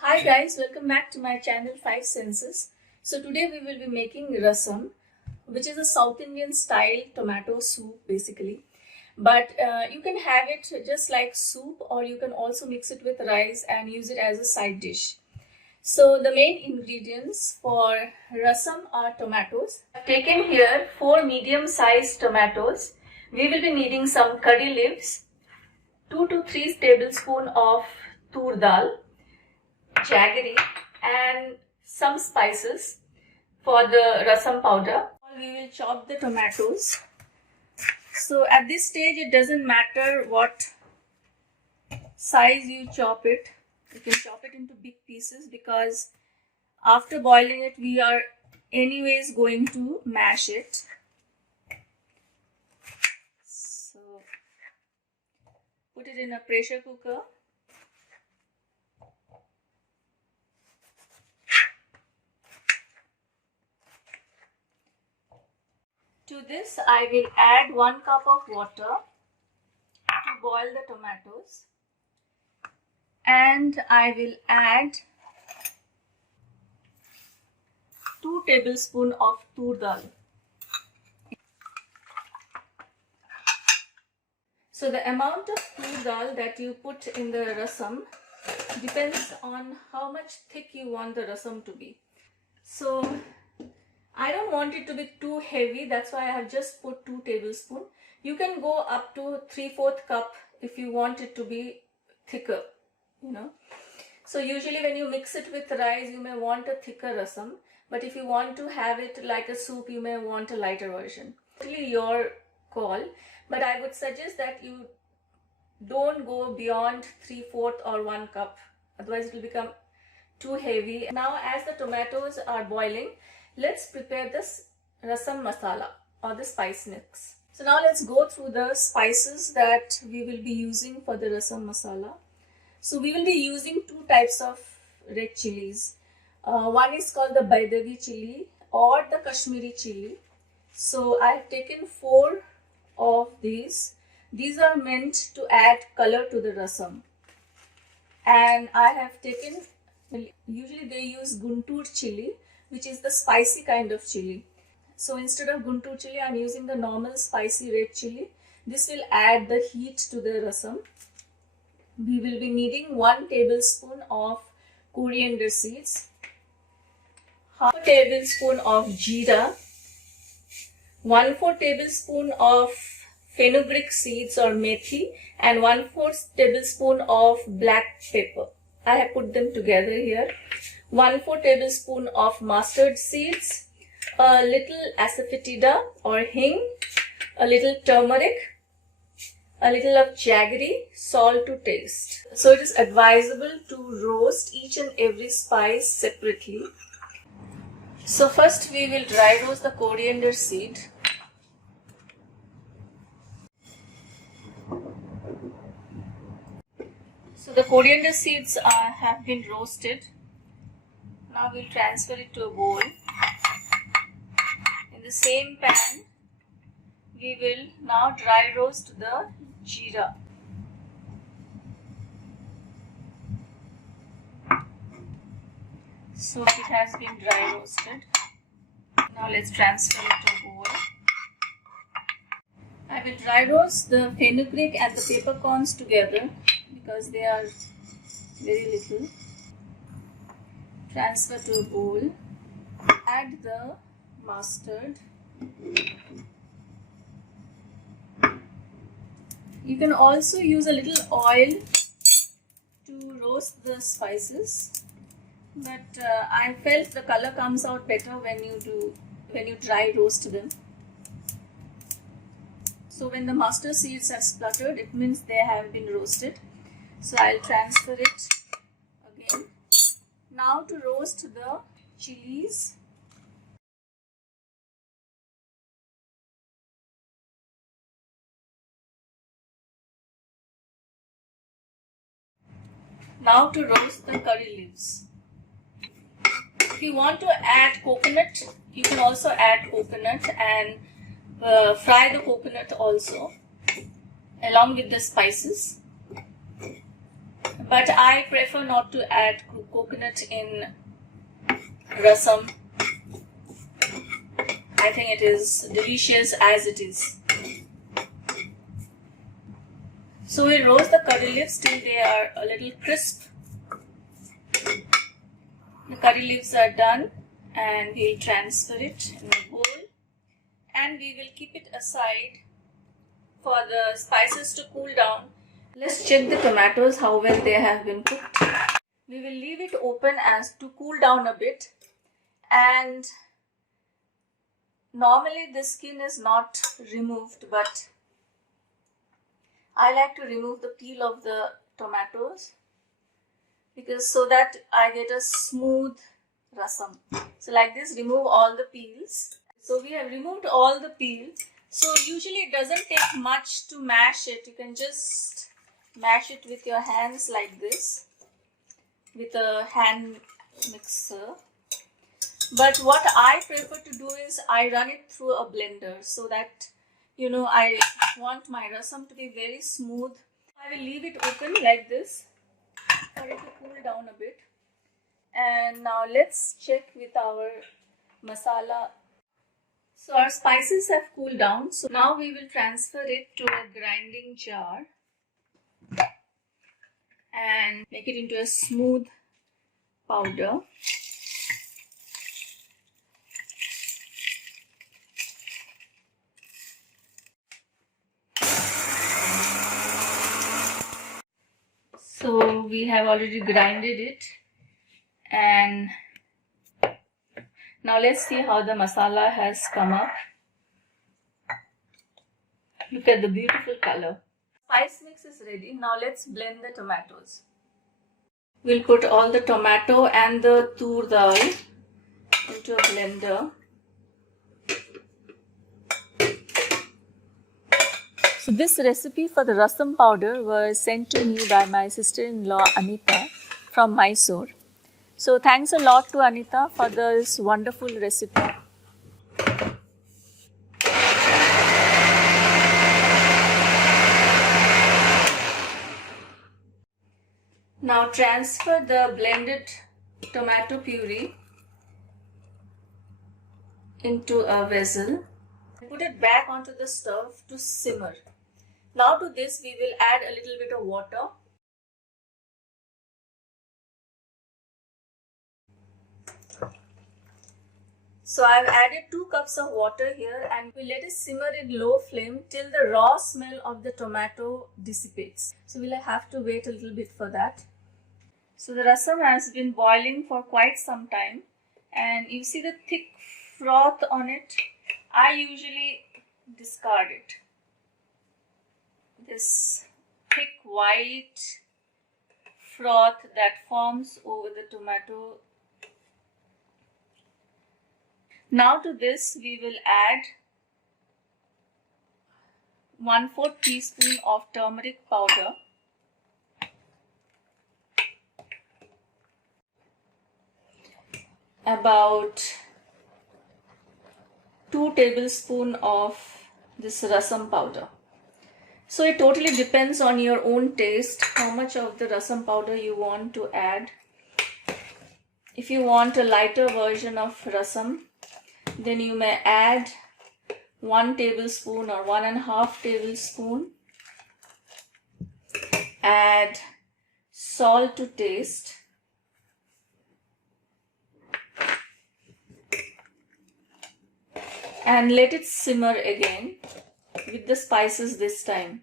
Hi guys, welcome back to my channel 5 Senses. So today we will be making rasam, which is a South Indian style tomato soup basically. But you can have it just like soup, or you can also mix it with rice and use it as a side dish. So the main ingredients for rasam are tomatoes. I've taken here 4 medium sized tomatoes. We will be needing some curry leaves, 2 to 3 tablespoons of tur dal, jaggery, and some spices for the rasam powder. We will chop the tomatoes. So at this stage it doesn't matter what size you chop it. You can chop it into big pieces because after boiling it we are anyways going to mash it. So put it in a pressure cooker. To this I will add 1 cup of water to boil the tomatoes, and I will add 2 tablespoons of tur dal. So the amount of tur dal that you put in the rasam depends on how much thick you want the rasam to be. So I don't want it to be too heavy, that's why I have just put 2 tablespoons. You can go up to 3/4 cup if you want it to be thicker, So usually when you mix it with rice, you may want a thicker rasam, but if you want to have it like a soup, you may want a lighter version. Totally your call, but I would suggest that you don't go beyond 3/4 or 1 cup, otherwise it will become too heavy. Now as the tomatoes are boiling, let's prepare this rasam masala or the spice mix. So now let's go through the spices that we will be using for the rasam masala. So we will be using 2 types of red chilies. One is called the Baidegi chili or the Kashmiri chili. So I have taken 4 of these. These are meant to add color to the rasam. And I have taken, usually they use Guntur chili, which is the spicy kind of chili. So instead of Guntur chili, I am using the normal spicy red chili. This will add the heat to the rasam. We will be needing 1 tablespoon of coriander seeds, half a tablespoon of jeera, 1/4 tablespoon of fenugreek seeds or methi, and 1/4 tablespoon of black pepper. I have put them together here. 1/4 tablespoon of mustard seeds, a little Asefoetida or Hing, a little turmeric, a little of Jaggery, salt to taste. So it is advisable to roast each and every spice separately. So first we will dry roast the coriander seed. So the coriander seeds have been roasted. Now we'll transfer it to a bowl. In the same pan, we will now dry roast the jeera. So it has been dry roasted. Now let's transfer it to a bowl. I will dry roast the fenugreek and the peppercorns together because they are very little. Transfer to a bowl. Add the mustard. You can also use a little oil to roast the spices, but I felt the color comes out better when you dry roast them. So when the mustard seeds are spluttered, it means they have been roasted. So I'll transfer it again. Now to roast the chilies. Now to roast the curry leaves. If you want to add coconut, you can also add coconut and fry the coconut also along with the spices. but I prefer not to add coconut in rasam. I think it is delicious as it is. So we roast the curry leaves till they are a little crisp. The curry leaves are done, and we'll transfer it in a bowl, and we will keep it aside for the spices to cool down. Let's check the tomatoes, how well they have been cooked. We will leave it open as to cool down a bit, and normally the skin is not removed, but I like to remove the peel of the tomatoes because so that I get a smooth rasam. So like this, remove all the peels. So we have removed all the peel. So usually it doesn't take much to mash it. You can just mash it with your hands like this with a hand mixer. But what I prefer to do is I run it through a blender so that, you know, I want my rasam to be very smooth. I will leave it open like this for it to cool down a bit. And now let's check with our masala. So our spices have cooled down. So now we will transfer it to a grinding jar and make it into a smooth powder. So we have already grinded it, and now let's see how the masala has come up. Look at the beautiful color. Spice mix is ready. Now let's blend the tomatoes. We'll put all the tomato and the tur dal into a blender. So this recipe for the rasam powder was sent to me by my sister-in-law Anita from Mysore. So thanks a lot to Anita for this wonderful recipe. Now transfer the blended tomato puree into a vessel. Put it back onto the stove to simmer. Now to this we will add a little bit of water. So I have added 2 cups of water here, and we let it simmer in low flame till the raw smell of the tomato dissipates. So we'll have to wait a little bit for that. So the rasam has been boiling for quite some time, and you see the thick froth on it. I usually discard it. This thick white froth that forms over the tomato. Now to this we will add 1/4 teaspoon of turmeric powder, about 2 tablespoons of this rasam powder. So it totally depends on your own taste how much of the rasam powder you want to add. If you want a lighter version of rasam, then you may add 1 tablespoon or 1.5 tablespoon. Add salt to taste. And let it simmer again with the spices this time.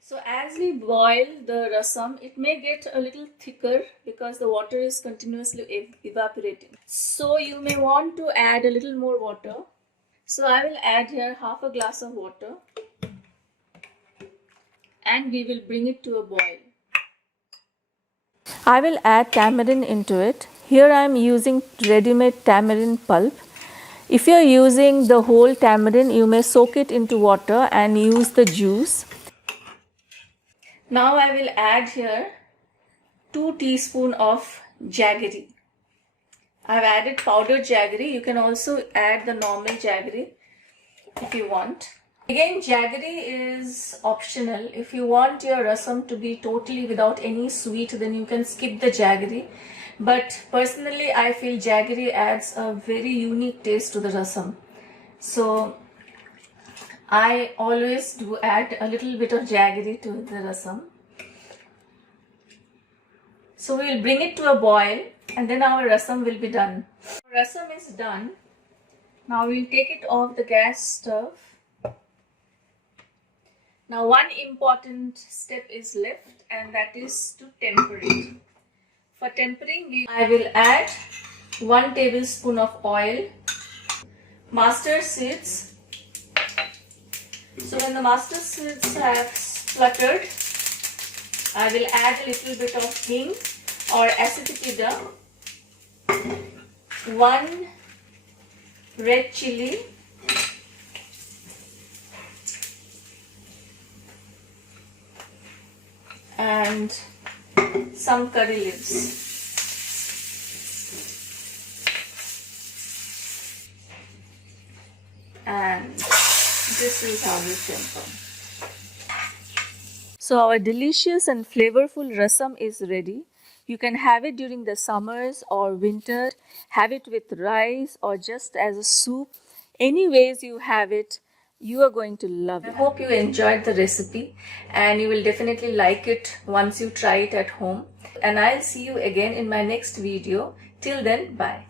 So as we boil the rasam, it may get a little thicker because the water is continuously evaporating. So you may want to add a little more water. So I will add here half a glass of water, and we will bring it to a boil. I will add tamarind into it. Here I am using ready-made tamarind pulp. If you are using the whole tamarind, you may soak it into water and use the juice. Now I will add here 2 teaspoons of jaggery. I have added powdered jaggery. You can also add the normal jaggery if you want. Again, jaggery is optional. If you want your rasam to be totally without any sweet, then you can skip the jaggery. But personally, I feel jaggery adds a very unique taste to the rasam. So I always do add a little bit of jaggery to the rasam. So we will bring it to a boil and then our rasam will be done. Rasam is done. Now we will take it off the gas stove. Now one important step is left, and that is to temper it. For tempering, I will add 1 tablespoon of oil, mustard seeds. So when the mustard seeds have spluttered, I will add a little bit of Hing or Asefoetida, 1 red chili, and some curry leaves. And this is how we temper. So our delicious and flavorful rasam is ready. You can have it during the summers or winter, have it with rice or just as a soup. Any ways you have it, you are going to love it. I hope you enjoyed the recipe and you will definitely like it once you try it at home. And I'll see you again in my next video. Till then, bye.